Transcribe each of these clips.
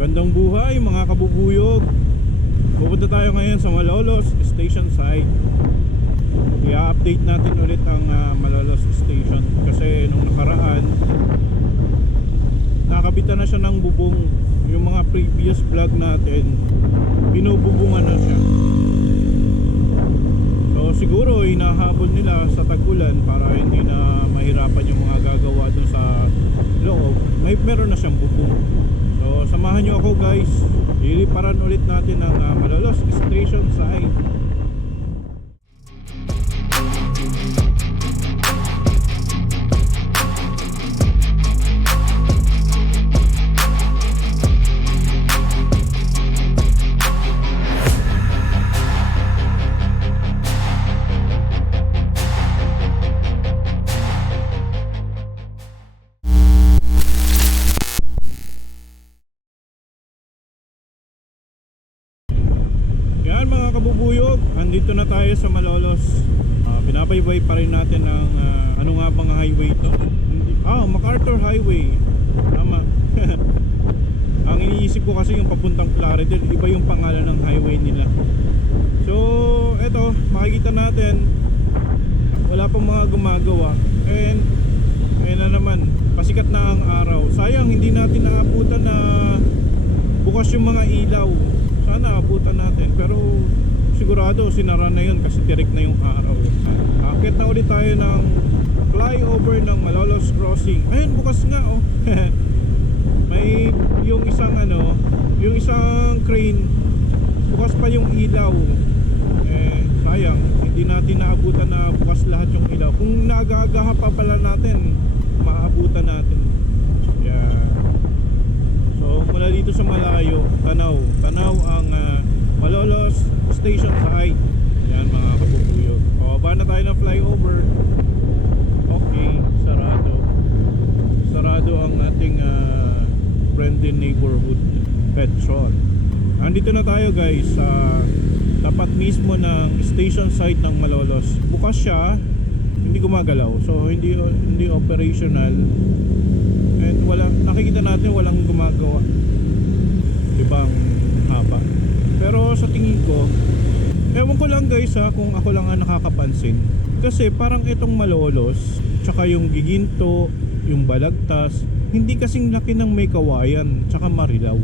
Magandang buhay mga kabubuyog. Pupunta tayo ngayon sa Malolos Station site. I-update natin ulit ang ah, Malolos Station Kasi nung nakaraan Nakabitan na siya ng bubong. Yung mga previous vlog natin Binububungan na siya. So siguro hinahabol nila sa tagulan Para hindi na mahirapan yung mga gagawa dun sa loob. May meron na siyang bubong samahan nyo ako guys. Liliparan ulit natin ang uh, Malolos Station site binabaybay pa rin natin ang ah, ano nga bang highway to? Ah, MacArthur Highway. Tama. ang iniisip ko kasi yung papuntang Plaridel, iba yung pangalan ng highway nila. So, eto, makikita natin wala pang mga gumagawa and ayun na naman, pasikat na ang araw. Sayang hindi natin naabutan na bukas yung mga ilaw sana abutan natin pero sigurado sinara na yun kasi tirik na yung araw akit na ulit tayo ng flyover ng Malolos Crossing. Ayun bukas nga oh. May yung isang ano yung isang crane bukas pa yung ilaw. Eh sayang hindi natin naabutan na bukas lahat yung ilaw. Kung naagagaha pa pala natin maabutan natin. Yeah. So mula dito sa malayo, tanaw, tanaw ang ah, Malolos Station site. Yan mga Pababa na tayo ng flyover. Okay, sarado. Sarado ang ating uh, friendly neighborhood Petron. Andito na tayo guys sa tapat mismo ng station site ng Malolos. Bukas siya, hindi gumagalaw. So hindi hindi operational and wala nakikita natin walang gumagawa ibang haba pero sa tingin ko ewan ko lang guys ha kung ako lang ang nakakapansin. Kasi parang itong malolos tsaka yung giginto yung balagtas hindi kasing laki ng may kawayan tsaka marilaw.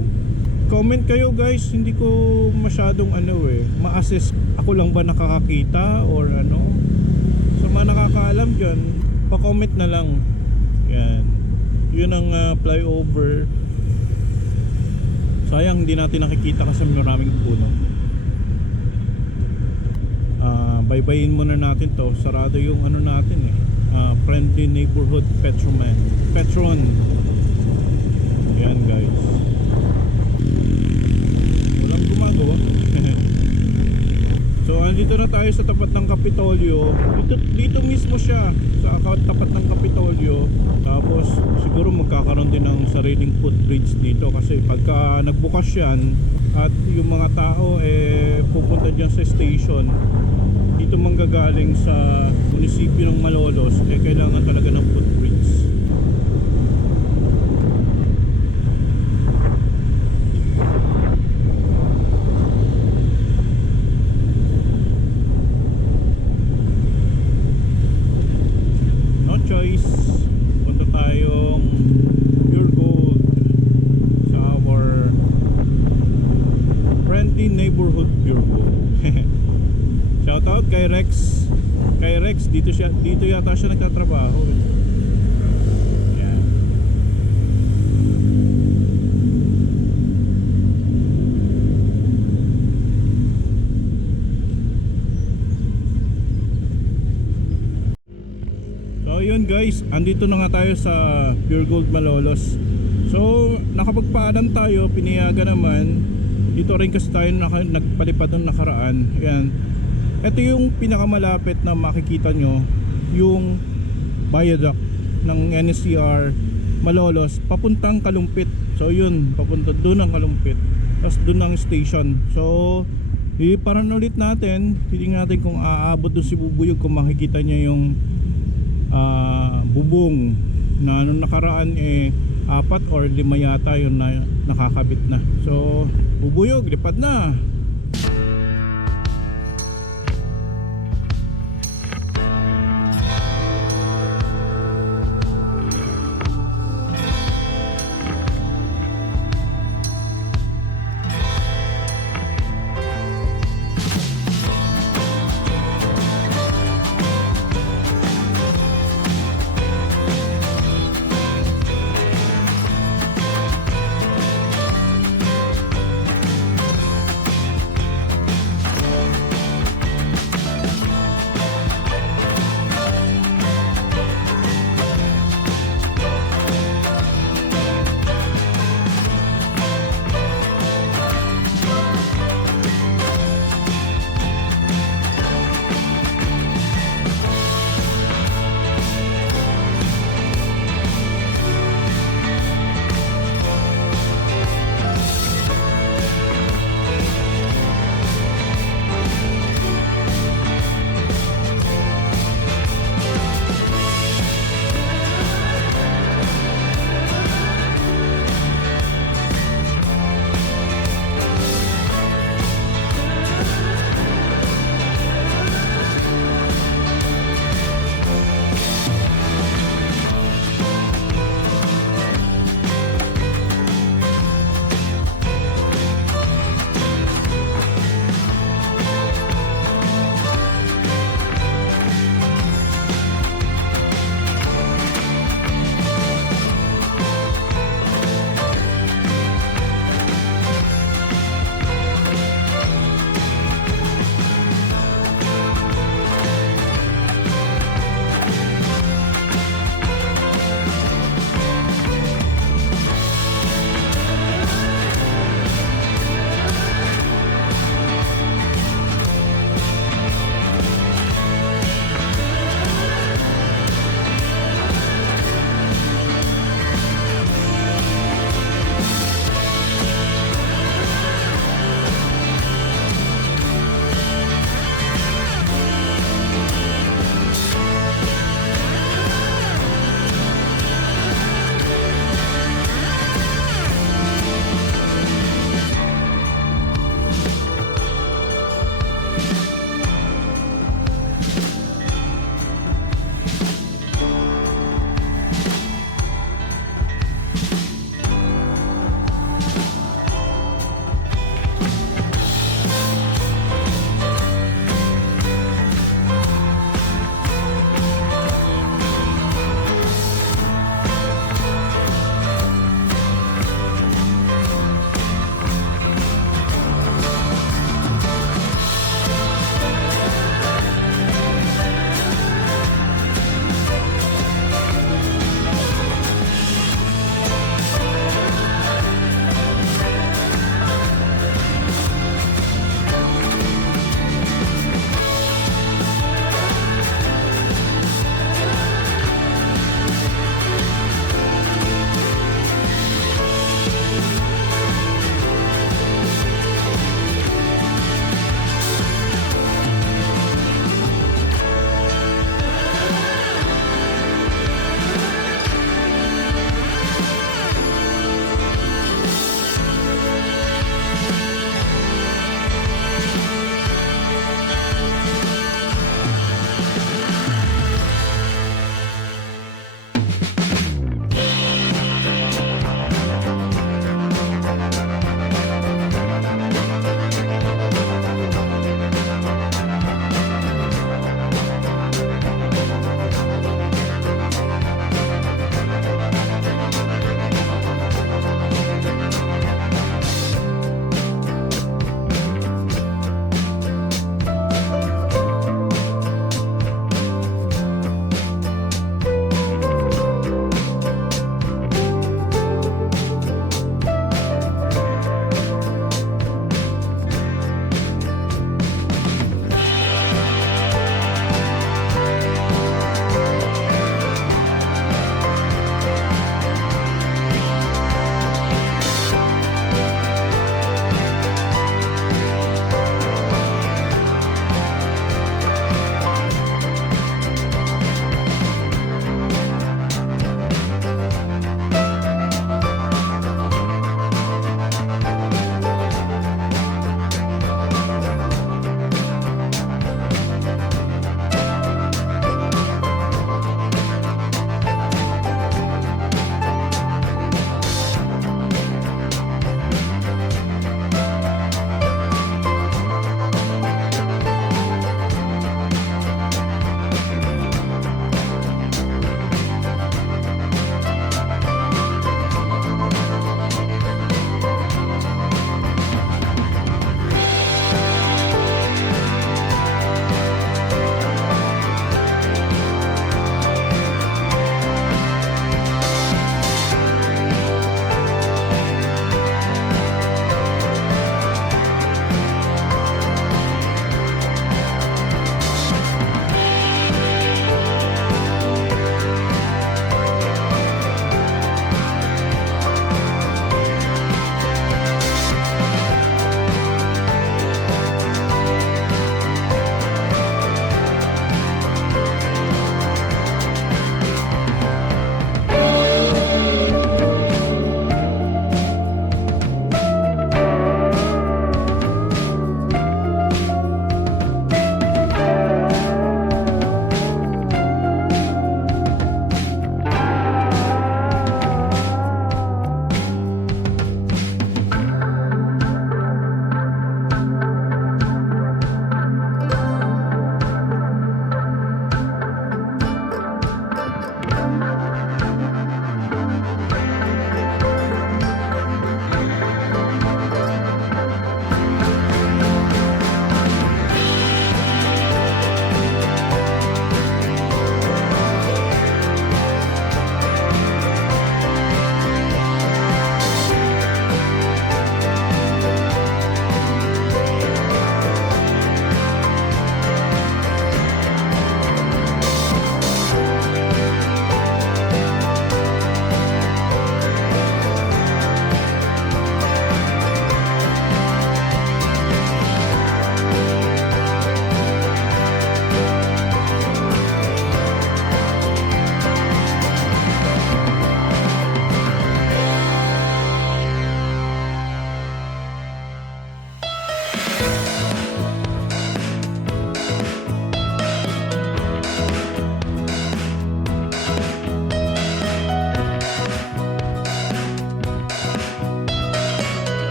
Comment kayo guys. Hindi ko masyadong ano eh ma-assess ako lang ba nakakakita or ano. Sa mga nakakaalam dyan pa-comment na lang. Yan. Yun ang ah, flyover. Sayang hindi natin nakikita kasi maraming puno baybayin muna natin to. Sarado yung ano natin eh. Ah, friendly neighborhood petroman. Petron. Yan guys. Walang gumagawa. So andito na tayo sa tapat ng Kapitolyo. Dito, dito mismo siya sa tapat ng Kapitolyo. Tapos siguro magkakaroon din ng sariling footbridge dito kasi pagka nagbukas yan at yung mga tao eh pupunta dyan sa station dito manggagaling sa munisipyo ng Malolos eh kailangan talaga ng footbridge. no choice punta tayong pure gold sa our friendly neighborhood pure gold shout out kay Rex kay Rex dito siya dito yata siya nagtatrabaho eh. Yan. So yun guys, andito na nga tayo sa Pure Gold Malolos. So nakapagpaalam tayo, piniyaga naman. Dito rin kasi tayo naka, nagpalipad ng nakaraan. Yan. Ito yung pinakamalapit na makikita nyo, yung viaduct ng NSCR Malolos papuntang Kalumpit. So yun, papunta doon ang Kalumpit. Tapos doon ang station. So iparan ulit natin. Titingnan natin kung aabot doon si Bubuyog kung makikita niya yung ah, bubong na nung nakaraan eh apat or lima yata yung na, nakakabit na so bubuyog lipad na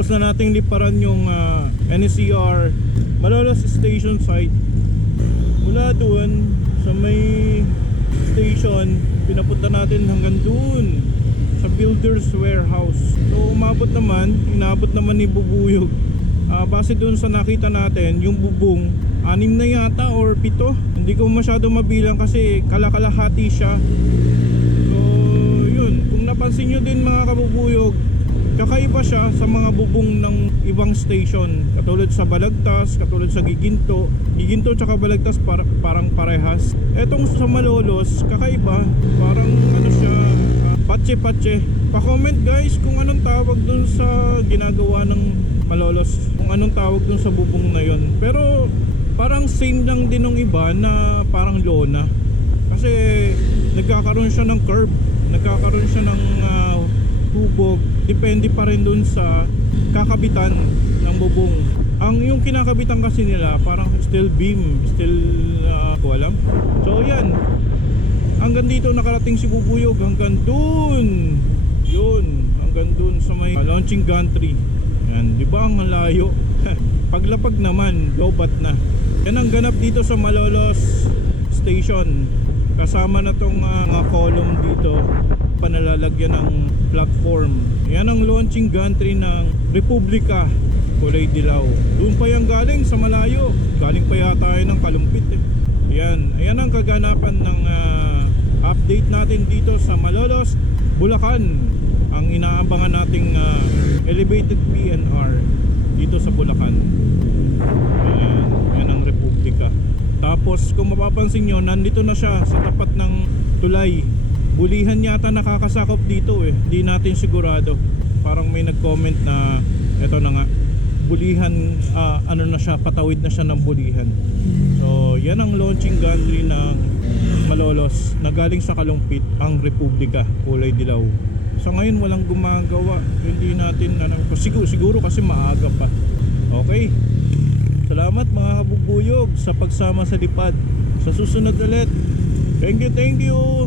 natapos na nating liparan yung ah, NCR Malolos Station site. Mula doon sa may station, pinapunta natin hanggang doon sa Builder's Warehouse. So umabot naman, inabot naman ni Bubuyog. Ah, base doon sa nakita natin, yung bubong, anim na yata or pito. Hindi ko masyado mabilang kasi kalakalahati siya. So, yun. Kung napansin nyo din mga kabubuyog, kakaiba siya sa mga bubong ng ibang station. Katulad sa Balagtas, katulad sa Giginto. Giginto tsaka Balagtas par- parang parehas. Etong sa Malolos, kakaiba. Parang ano siya, ah, patse-patse. Pa-comment guys kung anong tawag dun sa ginagawa ng Malolos. Kung anong tawag dun sa bubong na yon. Pero parang same lang din ng iba na parang lona. Kasi nagkakaroon siya ng curve, nagkakaroon siya ng ah, hubog, depende pa rin dun sa kakabitan ng bubong. Ang yung kinakabitan kasi nila parang steel beam, steel ah, ko. So yan. Hanggang dito nakarating si Bubuyog hanggang dun. Yun, hanggang dun sa may ah, launching gantry. Yan, di ba ang layo? Paglapag naman, lobat na. Yan ang ganap dito sa Malolos Station. Kasama na tong ah, mga column dito panalalagyan ng platform. Yan ang launching gantry ng Republika kulay dilaw. Doon pa yung galing sa malayo. Galing pa yata yun ng kalumpit eh. Yan, ayan ang kaganapan ng ah, update natin dito sa Malolos, Bulacan. Ang inaabangan nating ah, elevated PNR dito sa Bulacan. Ayan, yan ang Republika. Tapos kung mapapansin nyo, nandito na siya sa tapat ng tulay. Bulihan yata nakakasakop dito eh. Di natin sigurado. Parang may nag-comment na eto na nga. Bulihan, ah, ano na siya, patawid na siya ng bulihan. So, yan ang launching gantry ng Malolos na galing sa Kalumpit, ang Republika, kulay dilaw. So ngayon walang gumagawa. Hindi natin ano, siguro, siguro kasi maaga pa. Okay. Salamat mga kabubuyog sa pagsama sa lipad. Sa susunod ulit. Thank you, thank you.